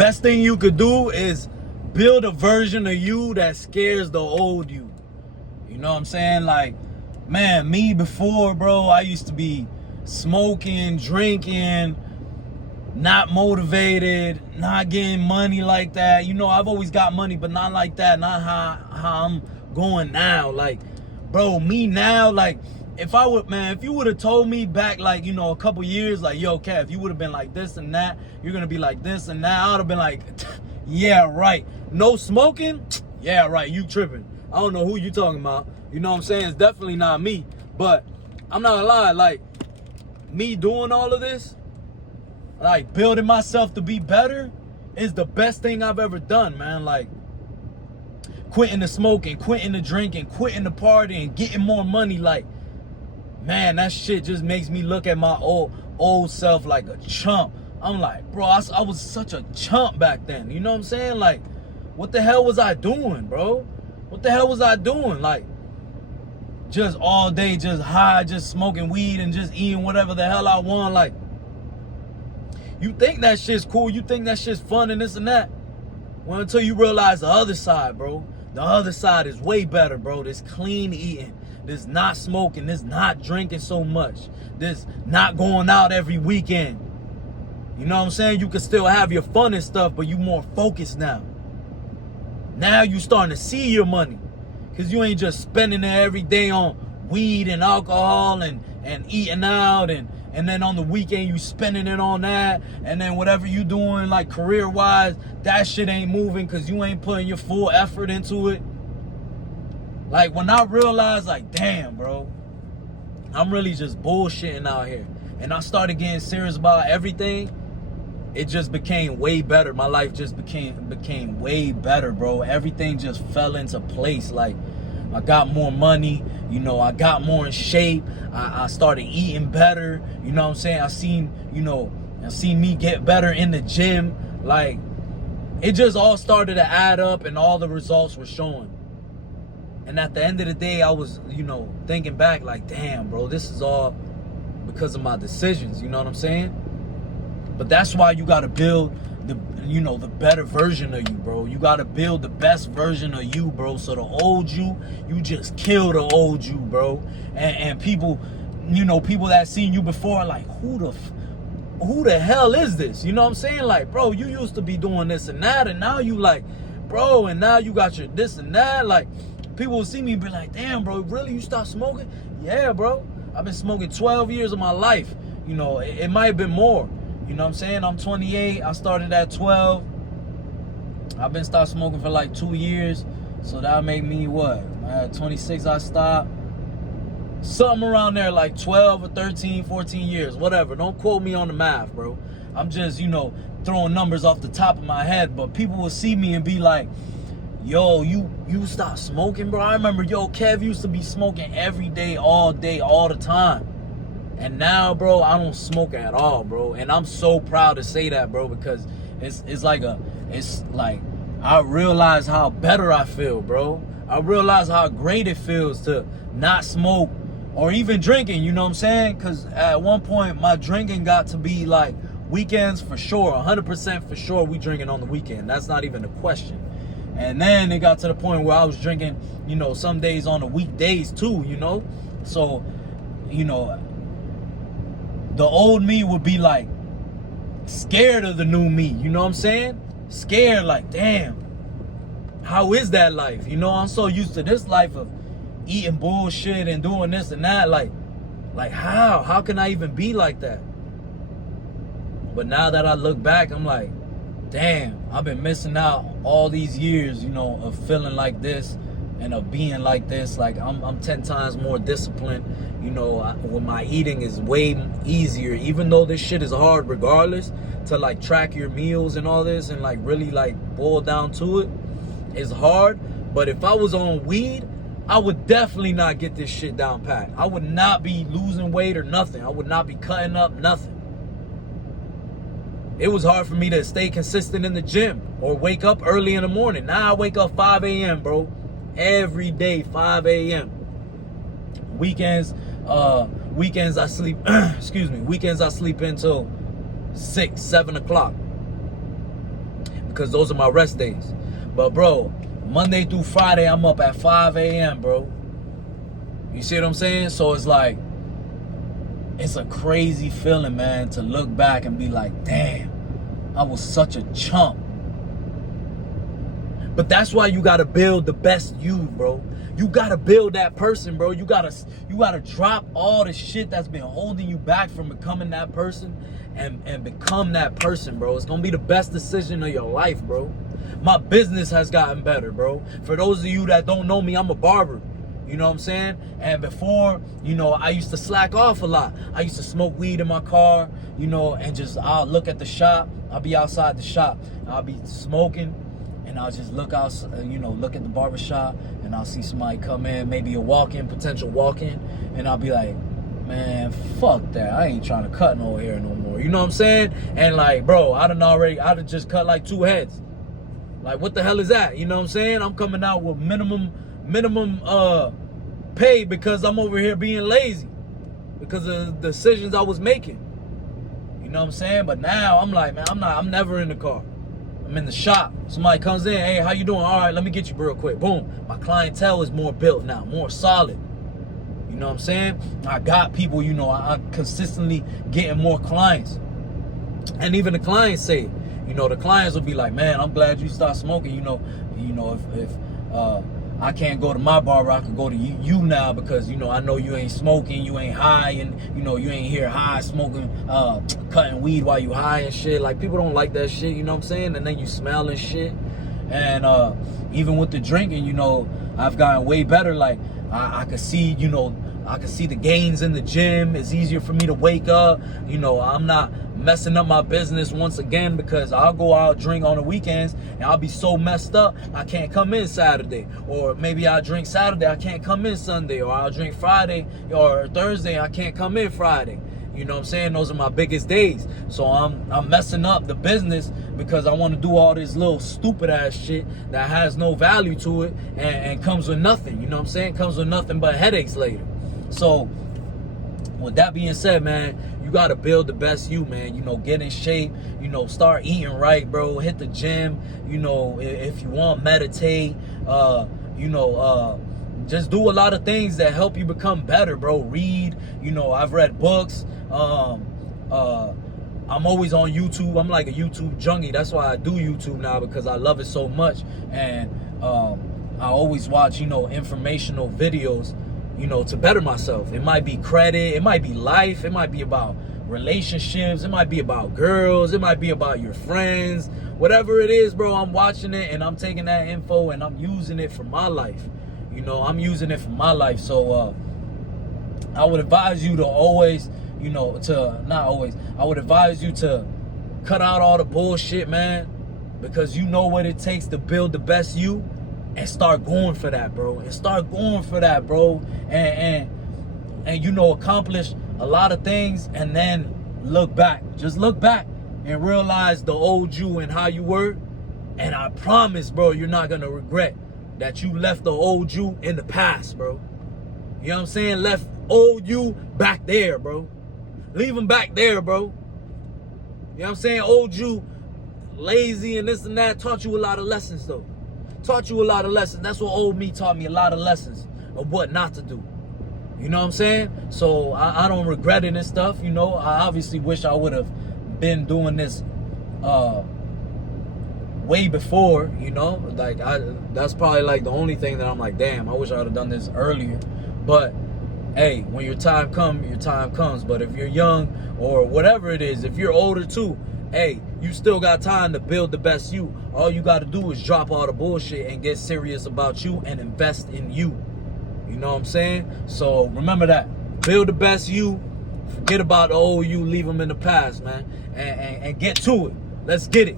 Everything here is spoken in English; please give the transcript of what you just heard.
best thing you could do is build a version of you that scares the old you. You know what I'm saying? Like, man, me before, bro, I used to be smoking, drinking, not motivated, not getting money like that. You know, I've always got money, but not like that. Not how I'm going now. Like, bro, me now, like, if you would have told me back, like, you know, a couple years, like, yo, Kev, you would have been like this and that, you're gonna be like this and that, I would have been like, yeah, right. No smoking? Yeah, right, you tripping. I don't know who you talking about. You know what I'm saying? It's definitely not me. But I'm not gonna lie, like, me doing all of this, like, building myself to be better is the best thing I've ever done, man. Like, quitting the smoking, quitting the drinking, quitting the partying, getting more money, like, man, that shit just makes me look at my old self like a chump. I'm like, bro, I was such a chump back then. You know what I'm saying? Like, what the hell was I doing, bro? What the hell was I doing? Like, just all day, just high, just smoking weed and just eating whatever the hell I want. Like, you think that shit's cool, you think that shit's fun and this and that. Well, until you realize the other side, bro. The other side is way better, bro. This clean eating, this not smoking, this not drinking so much, this not going out every weekend. You know what I'm saying? You can still have your fun and stuff, but you more focused now. Now you starting to see your money. Because you ain't just spending it every day on weed and alcohol and eating out and then on the weekend you spending it on that, and then whatever you doing like career-wise, that shit ain't moving because you ain't putting your full effort into it. Like, when I realized, like, damn, bro, I'm really just bullshitting out here, and I started getting serious about everything, it just became way better. My life just became way better, bro. Everything just fell into place. Like, I got more money, you know, I got more in shape. I started eating better, you know what I'm saying? I seen me get better in the gym. Like, it just all started to add up and all the results were showing. And at the end of the day, I was, you know, thinking back like, damn, bro, this is all because of my decisions, you know what I'm saying? But that's why you got to build the better version of you, bro. You got to build the best version of you, bro. So the old you just kill the old you, bro. And people, you know, people that seen you before are like, who the hell is this? You know what I'm saying? Like, bro, you used to be doing this and that, and now you like, bro, and now you got your this and that. Like, people will see me and be like, damn, bro, really? You stopped smoking? Yeah, bro. I've been smoking 12 years of my life. You know, it might have been more. You know what I'm saying? I'm 28. I started at 12. I've been stopped smoking for like 2 years. So that made me what? At 26 I stopped. Something around there, like 12 or 13, 14 years. Whatever. Don't quote me on the math, bro. I'm just, you know, throwing numbers off the top of my head. But people will see me and be like, yo, you stopped smoking, bro? I remember, yo, Kev used to be smoking every day, all the time. And now, bro, I don't smoke at all, bro. And I'm so proud to say that, bro, because it's like I realize how better I feel, bro. I realize how great it feels to not smoke or even drinking, you know what I'm saying? Because at one point, my drinking got to be like weekends for sure, 100% for sure we drinking on the weekend. That's not even a question. And then it got to the point where I was drinking, you know, some days on the weekdays too, you know? So, you know, the old me would be like scared of the new me, you know what I'm saying? Scared, like, damn, how is that life? You know, I'm so used to this life of eating bullshit and doing this and that. Like how can I even be like that? But now that I look back, I'm like, damn, I've been missing out all these years, you know, of feeling like this and of being like this. Like, I'm 10 times more disciplined. You know, when my eating is way easier, even though this shit is hard regardless, to like track your meals and all this and like really like boil down to it, it's hard. But if I was on weed, I would definitely not get this shit down pat. I would not be losing weight or nothing. I would not be cutting up nothing. It was hard for me to stay consistent in the gym or wake up early in the morning. Now I wake up 5 a.m., bro. Every day, 5 a.m. Weekends I sleep, weekends I sleep until 6, 7 o'clock. because those are my rest days. But bro, Monday through Friday, I'm up at 5 a.m., bro. You see what I'm saying? So it's like, it's a crazy feeling, man, to look back and be like, damn, I was such a chump. But that's why you gotta build the best you, bro. You gotta build that person, bro. You gotta drop all the shit that's been holding you back from becoming that person and become that person, bro. It's gonna be the best decision of your life, bro. My business has gotten better, bro. For those of you that don't know me, I'm a barber. You know what I'm saying? And before, you know, I used to slack off a lot. I used to smoke weed in my car, you know, and just, I'll look at the shop. I'll be outside the shop. I'll be smoking, and I'll just look out, you know, look at the barber shop, and I'll see somebody come in, maybe a walk-in, potential walk-in, and I'll be like, man, fuck that. I ain't trying to cut no hair no more. You know what I'm saying? And like, bro, I'd have just cut like 2 heads. Like, what the hell is that? You know what I'm saying? I'm coming out with minimum pay because I'm over here being lazy because of the decisions I was making. You know what I'm saying? But now I'm like, man, I'm never in the car. I'm in the shop. Somebody comes in, hey, how you doing? All right, let me get you real quick. Boom. My clientele is more built now, more solid. You know what I'm saying? I got people, you know, I'm consistently getting more clients. And even the clients say, you know, the clients will be like, man, I'm glad you stopped smoking. You know, if I can't go to my barber, I can go to you now because, you know, I know you ain't smoking, you ain't high, and, you know, you ain't here high smoking, cutting weed while you high and shit. Like, people don't like that shit, you know what I'm saying? And then you smell and shit. And even with the drinking, you know, I've gotten way better. Like, I could see, you know, I can see the gains in the gym. It's easier for me to wake up. You know, I'm not messing up my business once again because I'll go out drink on the weekends and I'll be so messed up I can't come in Saturday. Or maybe I'll drink Saturday, I can't come in Sunday. Or I'll drink Friday or Thursday, I can't come in Friday. You know what I'm saying? Those are my biggest days. So I'm messing up the business because I want to do all this little stupid ass shit that has no value to it and comes with nothing. You know what I'm saying? Comes with nothing but headaches later. So with that being said, man, you got to build the best you, man. You know, get in shape, you know, start eating right, bro. Hit the gym, you know, if you want, meditate, you know, just do a lot of things that help you become better, bro. Read, you know, I've read books. I'm always on YouTube. I'm like a YouTube junkie. That's why I do YouTube now, because I love it so much. And I always watch, you know, informational videos, you know, to better myself. It might be credit, it might be life, it might be about relationships, it might be about girls, it might be about your friends. Whatever it is, bro, I'm watching it and I'm taking that info and I'm using it for my life. You know, I'm using it for my life. So I would advise you to always, you know, I would advise you to cut out all the bullshit, man, because you know what it takes to build the best you. And start going for that, bro. And start going for that, bro. And you know, accomplish a lot of things and then look back. Just look back and realize the old you and how you were. And I promise, bro, you're not going to regret that you left the old you in the past, bro. You know what I'm saying? Left old you back there, bro. Leave him back there, bro. You know what I'm saying? Old you, lazy and this and that, taught you a lot of lessons, though. Taught you a lot of lessons. That's what old me taught me, a lot of lessons of what not to do. You know what I'm saying? So I don't regret it and stuff, you know. I obviously wish I would have been doing this way before, you know. Like, that's probably like the only thing that I'm like, damn, I wish I would have done this earlier. But hey, when your time comes. But if you're young or whatever it is, if you're older too, hey, you still got time to build the best you. All you got to do is drop all the bullshit and get serious about you and invest in you. You know what I'm saying? So remember that. Build the best you. Forget about the old you. Leave them in the past, man. And get to it. Let's get it.